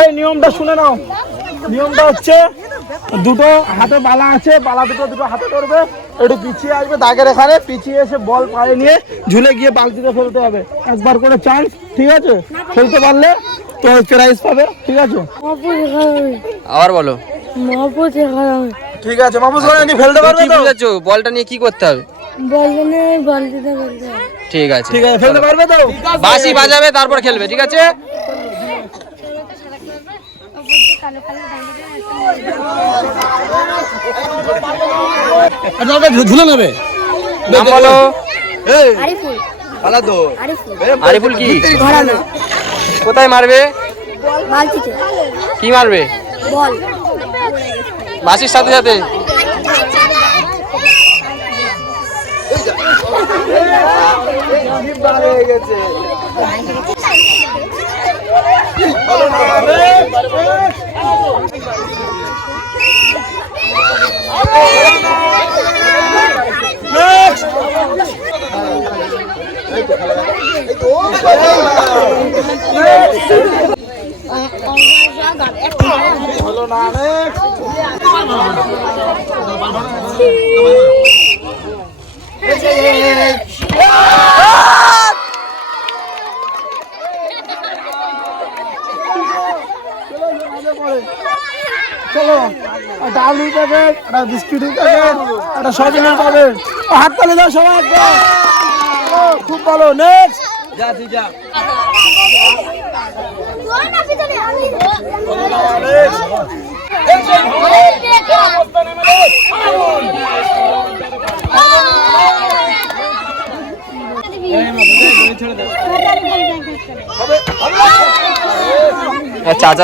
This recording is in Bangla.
এই নিয়মটা শুনে নাও। নিয়মটা হচ্ছে দুটো হাতে বালা আছে, বালা দুটো হাতে ধরবে, একটু পিছিয়ে আসবে দাগের এখানে, পিছিয়ে এসে বল পায়ে নিয়ে ঝুলে গিয়ে বালতিতে ফেলতে হবে। একবার করে চান্স, ঠিক আছে? ফেলতে পারলে তো প্রাইজ পাবে, ঠিক আছে? আবার বলো। ঠিক আছে, মাহফুজ ভাই নিয়ে ফেলতে পারবে তো? বুঝেছো বলটা নিয়ে কি করতে হবে? ঠিক আছে, ঠিক আছে, ফেলতে পারবে তো? বাঁশি বাজাবে তারপর খেলবে, ঠিক আছে? ঝুলে নেবে। নাম বলো। আরিফুল কি কোথায় মারবে? কি মারবে? বাঁশির সাথে সাথে। চলো, একটা আলুর প্যাকেট, একটা বিস্কিটের প্যাকেট, একটা সয়াবিনের প্যাকেট। হাত তালে দাও সবাই একদম। খুব ভালো। নেক্সট।